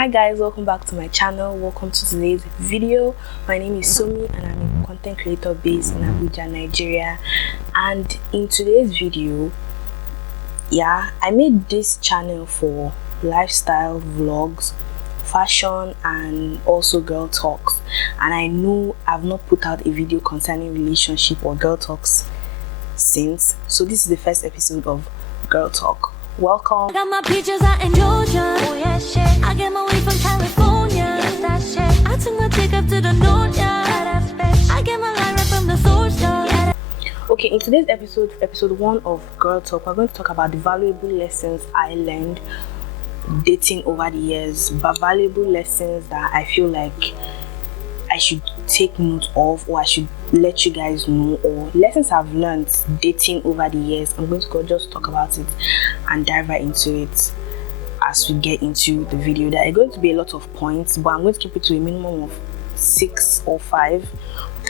Hi guys, welcome back to my channel. Welcome to today's video. My name is Somi and I'm a content creator based in Abuja, Nigeria. And in today's video, I made this channel for lifestyle vlogs, fashion, and also girl talks. And I know I've not put out a video concerning relationship or girl talks since, so this is the first episode of Girl Talk. Welcome. I got my peaches out in Georgia. Oh yeah, shit. I get my weed from California. Yes, that shit. I took my chick up to the north, yeah. I get my line right from the source, yeah. Okay, in today's episode 1 of Girl Talk, we're going to talk about the valuable lessons I learned dating over the years, but valuable lessons that I feel like I should take note of, or I should let you guys know, or lessons I've learned dating over the years. I'm going to just talk about it and dive right into it as we get into the video. There are going to be a lot of points, but I'm going to keep it to a minimum of 6 or 5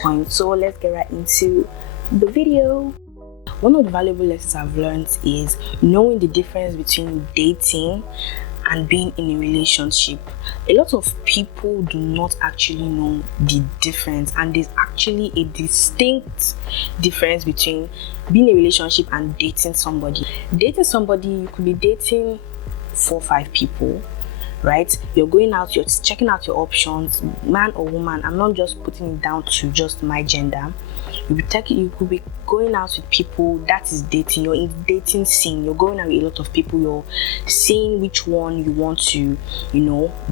points. So let's get right into the video. One of the valuable lessons I've learned is knowing the difference between dating and being in a relationship. A lot of people do not actually know the difference, and there's actually a distinct difference between being in a relationship and dating somebody. Dating somebody, you could be dating 4 or 5 people, right? You're going out, you're checking out your options, man or woman. I'm not just putting it down to just my gender. You could be going out with people. That is dating. You're in the dating scene. You're going out with a lot of people. You're seeing which one you want to,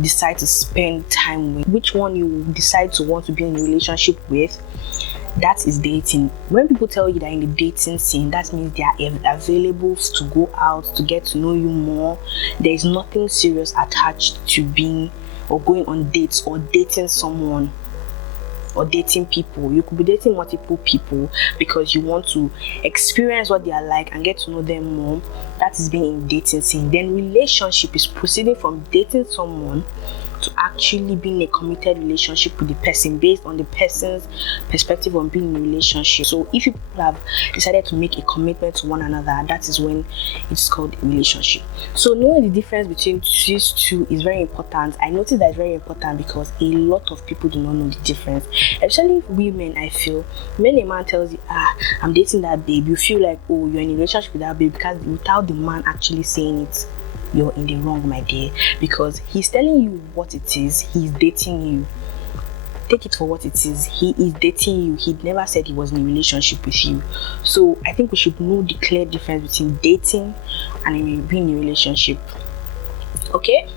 decide to spend time with, which one you decide to want to be in a relationship with. That is dating. When people tell you that in the dating scene, that means they are available to go out, to get to know you more. There is nothing serious attached to being or going on dates or dating someone or dating people. You could be dating multiple people because you want to experience what they are like and get to know them more. That is being in dating scene. Then relationship is proceeding from dating someone to actually being a committed relationship with the person based on the person's perspective on being in a relationship. So if people have decided to make a commitment to one another, that is when it's called a relationship. So knowing the difference between these two is very important. I noticed that it's very important because a lot of people do not know the difference, especially women. I feel when a man tells you, I'm dating that babe, you feel like, oh, you're in a relationship with that babe, because without the man actually saying it, you're in the wrong, my dear, because he's telling you what it is. He's dating you. Take it for what it is. He is dating you. He never said he was in a relationship with you. So I think we should know the clear difference between dating and being in a relationship. Okay.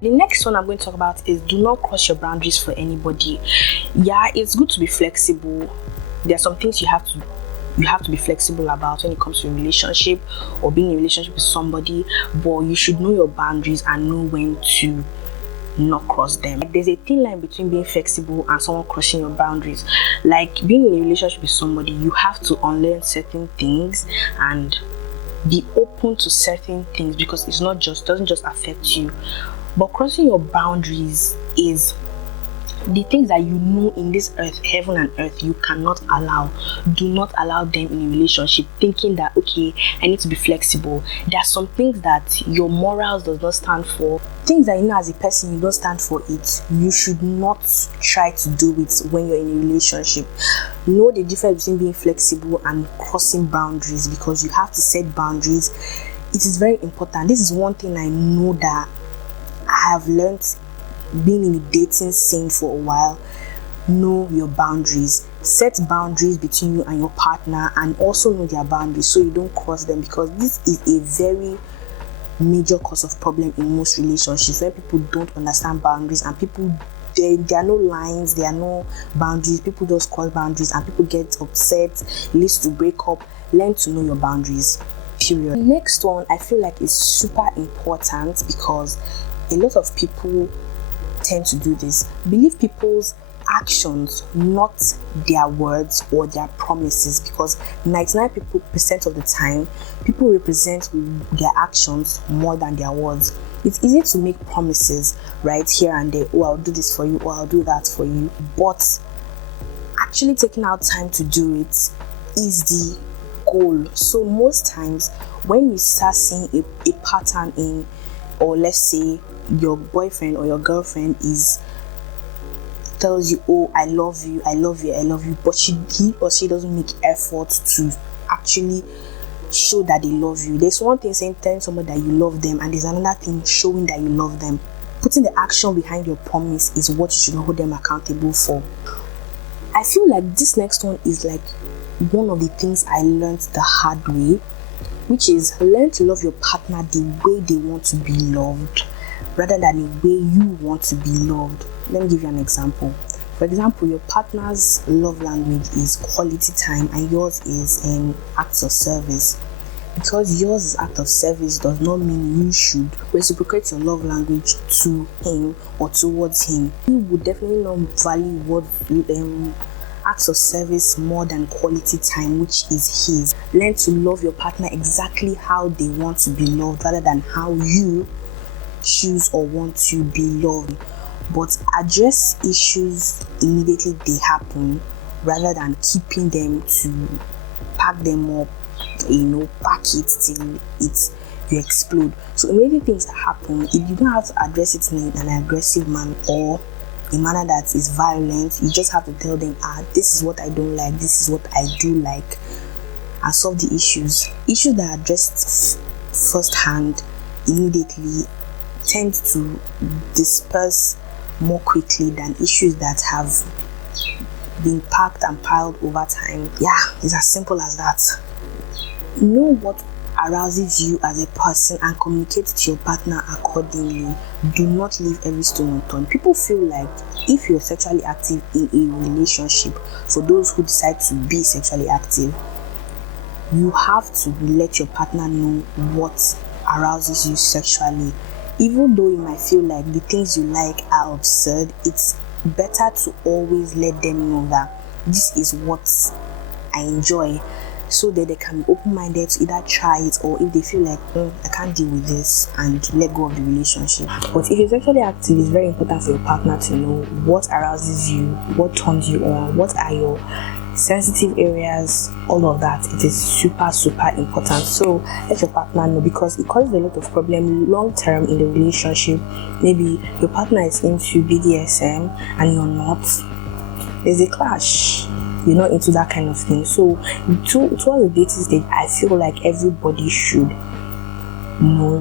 The next one I'm going to talk about is do not cross your boundaries for anybody. Yeah, it's good to be flexible. There are some things you have to be flexible about when it comes to a relationship or being in a relationship with somebody, but you should know your boundaries and know when to not cross them. There's a thin line between being flexible and someone crossing your boundaries. Like being in a relationship with somebody, you have to unlearn certain things and be open to certain things, because it's doesn't just affect you. But crossing your boundaries is the things that you know in this earth, heaven and earth, you cannot allow. Do not allow them in a relationship, thinking that, okay, I need to be flexible. There are some things that your morals does not stand for. Things that you know as a person, you don't stand for it. You should not try to do it when you're in a relationship. Know the difference between being flexible and crossing boundaries, because you have to set boundaries. It is very important. This is one thing I know that I have learned being in the dating scene for a while. Know your boundaries. Set boundaries between you and your partner, and also know their boundaries so you don't cross them, because this is a very major cause of problem in most relationships, where people don't understand boundaries, and there are no lines, there are no boundaries. People just cross boundaries and people get upset. It leads to breakup. Learn to know your boundaries, period. Next one I feel like is super important, because a lot of people tend to do this. Believe people's actions, not their words or their promises, because 99% of the time people represent their actions more than their words. It's easy to make promises right here and there. Oh, I'll do this for you, or I'll do that for you, but actually taking out time to do it is the goal. So most times when you start seeing a pattern in, or let's say your boyfriend or your girlfriend tells you, oh, I love you, but he or she doesn't make effort to actually show that they love you. There's one thing saying telling someone that you love them, and there's another thing showing that you love them. Putting the action behind your promise is what you should hold them accountable for. I feel like this next one is like one of the things I learned the hard way, which is learn to love your partner the way they want to be loved rather than the way you want to be loved. Let me give you an example. For example, your partner's love language is quality time and yours is acts of service. Because yours is act of service does not mean you should reciprocate your love language to him or towards him. He would definitely not value what acts of service more than quality time, which is his. Learn to love your partner exactly how they want to be loved rather than how you choose or want to be loved. But address issues immediately they happen rather than keeping them to pack them up, pack it till you explode. So immediately things that happen, if you don't have to address it in an aggressive manner or a manner that is violent, you just have to tell them, this is what I don't like, this is what I do like, and solve the issues. Issues that are addressed firsthand immediately tend to disperse more quickly than issues that have been packed and piled over time. Yeah, it's as simple as that. Know what arouses you as a person and communicate to your partner accordingly. Do not leave every stone unturned. People feel like if you're sexually active in a relationship, for those who decide to be sexually active, you have to let your partner know what arouses you sexually. Even though you might feel like the things you like are absurd, it's better to always let them know that this is what I enjoy, so that they can be open-minded to either try it, or if they feel like I can't deal with this, and let go of the relationship. But if you're sexually active, it's very important for your partner to know what arouses you, what turns you on, what are your sensitive areas, all of that. It is super important. So let your partner know, because it causes a lot of problem long term in the relationship. Maybe your partner is into BDSM and you're not. There's a clash. You're not into that kind of thing. So towards the dating stage, I feel like everybody should know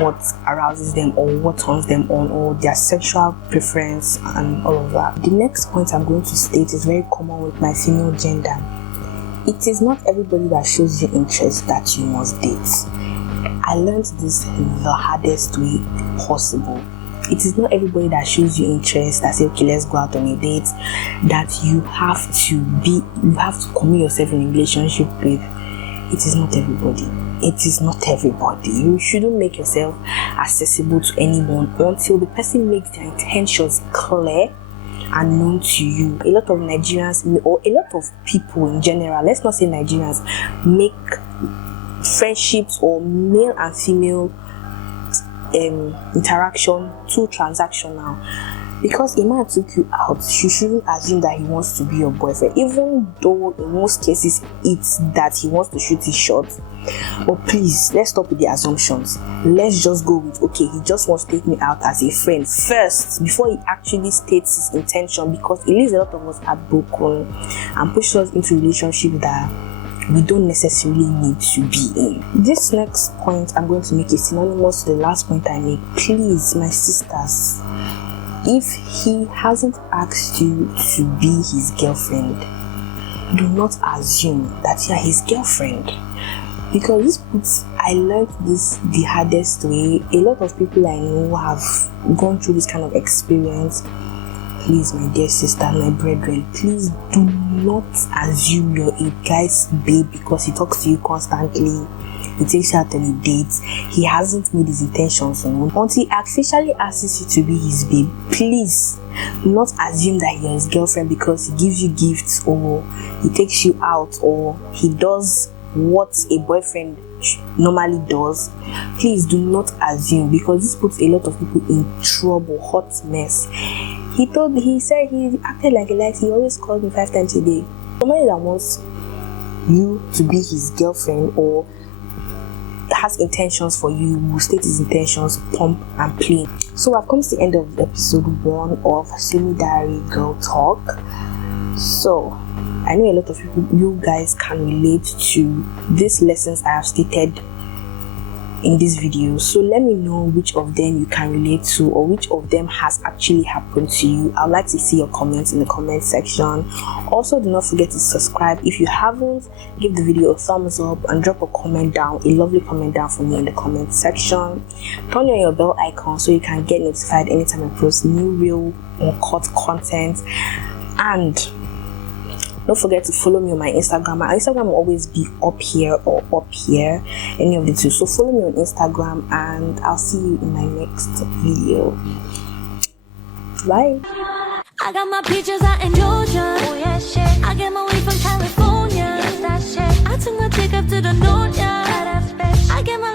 what arouses them or what turns them on, or their sexual preference and all of that. The next point I'm going to state is very common with my female gender. It is not everybody that shows you interest that you must date. I learned this the hardest way possible. It is not everybody that shows you interest, that say, okay, let's go out on a date, that you have to commit yourself in a relationship with. It is not everybody. It is not everybody. You shouldn't make yourself accessible to anyone until the person makes their intentions clear and known to you. A lot of Nigerians, or a lot of people in general, let's not say Nigerians, make friendships or male and female interaction too transactional. Because a man took you out, you shouldn't assume that he wants to be your boyfriend, even though in most cases it's that he wants to shoot his shot. But please, let's stop with the assumptions. Let's just go with, okay, he just wants to take me out as a friend first before he actually states his intention, because it leaves a lot of us heartbroken and pushes us into relationships that we don't necessarily need to be in. This next point I'm going to make is synonymous to the last point I made. Please, my sisters, if he hasn't asked you to be his girlfriend, do not assume that you're his girlfriend. Because I learned this the hardest way. A lot of people I know have gone through this kind of experience. Please, my dear sister, my brethren, please do not assume you're a guy's babe because he talks to you constantly, he takes you out on a date, he hasn't made his intentions known. Until he officially asks you to be his babe, please do not assume that you're his girlfriend because he gives you gifts, or he takes you out, or he does what a boyfriend normally does. Please do not assume, because this puts a lot of people in trouble, hot mess. He said he acted like a light. He always called me 5 times a day. Somebody that wants you to be his girlfriend, or has intentions for you will state his intentions, pump and play. So I've come to the end of episode 1 of Semi Diary Girl Talk. So I know a lot of you guys can relate to these lessons I have stated in this video. So let me know which of them you can relate to, or which of them has actually happened to you. I'd like to see your comments in the comment section. Also, do not forget to subscribe. If you haven't, give the video a thumbs up and drop a comment down, a lovely comment down for me in the comment section. Turn on your bell icon so you can get notified anytime I post new real or cut content. And don't forget to follow me on my Instagram. My Instagram will always be up here or up here, any of the two. So follow me on Instagram, and I'll see you in my next video. Bye. I got my peaches out in Georgia. Oh yeah, shit. I get my weed from California. Yes, that shit. I took my chick up to the north, yeah. I get my